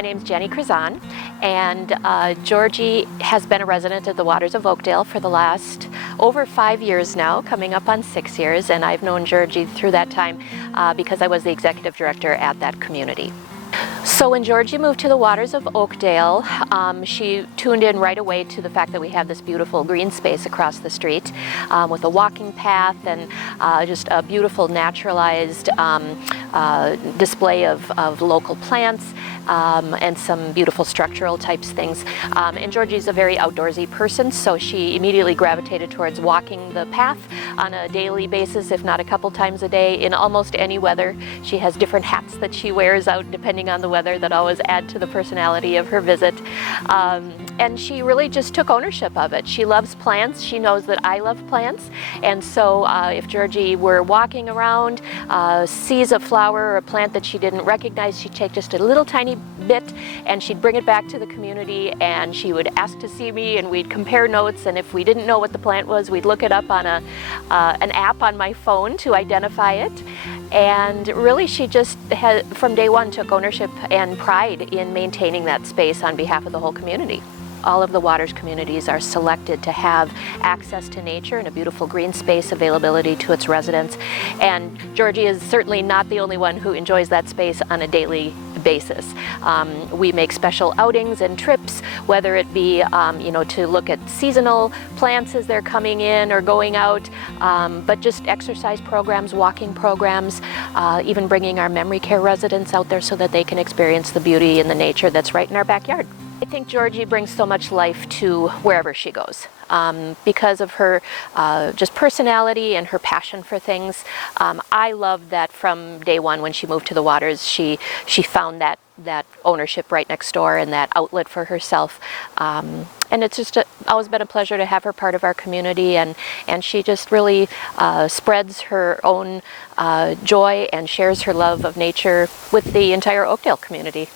My name's Jenny Krazan, and Georgie has been a resident of the Waters of Oakdale for the last over 5 years now, coming up on 6 years, and I've known Georgie through that time because I was the executive director at that community. So when Georgie moved to the Waters of Oakdale, she tuned in right away to the fact that we have this beautiful green space across the street with a walking path and just a beautiful naturalized display of local plants and some beautiful structural types things. And Georgie's a very outdoorsy person, so she immediately gravitated towards walking the path on a daily basis, if not a couple times a day, in almost any weather. She has different hats that she wears out depending on the weather that always add to the personality of her visit. And she really just took ownership of it. She loves plants. She knows that I love plants. And so if Georgie were walking around, sees a flower or a plant that she didn't recognize, she'd take just a little tiny bit and she'd bring it back to the community, and she would ask to see me, and we'd compare notes, and if we didn't know what the plant was, we'd look it up on an app on my phone to identify it. And really she just from day one took ownership and pride in maintaining that space on behalf of the whole community. All of the Waters communities are selected to have access to nature and a beautiful green space availability to its residents. And Georgie is certainly not the only one who enjoys that space on a daily basis. We make special outings and trips, whether it be to look at seasonal plants as they're coming in or going out, but just exercise programs, walking programs, even bringing our memory care residents out there so that they can experience the beauty and the nature that's right in our backyard. I think Georgie brings so much life to wherever she goes because of her just personality and her passion for things. I love that from day one when she moved to the Waters, she found that ownership right next door and that outlet for herself. And it's just always been a pleasure to have her part of our community, and she just really spreads her own joy and shares her love of nature with the entire Oakdale community.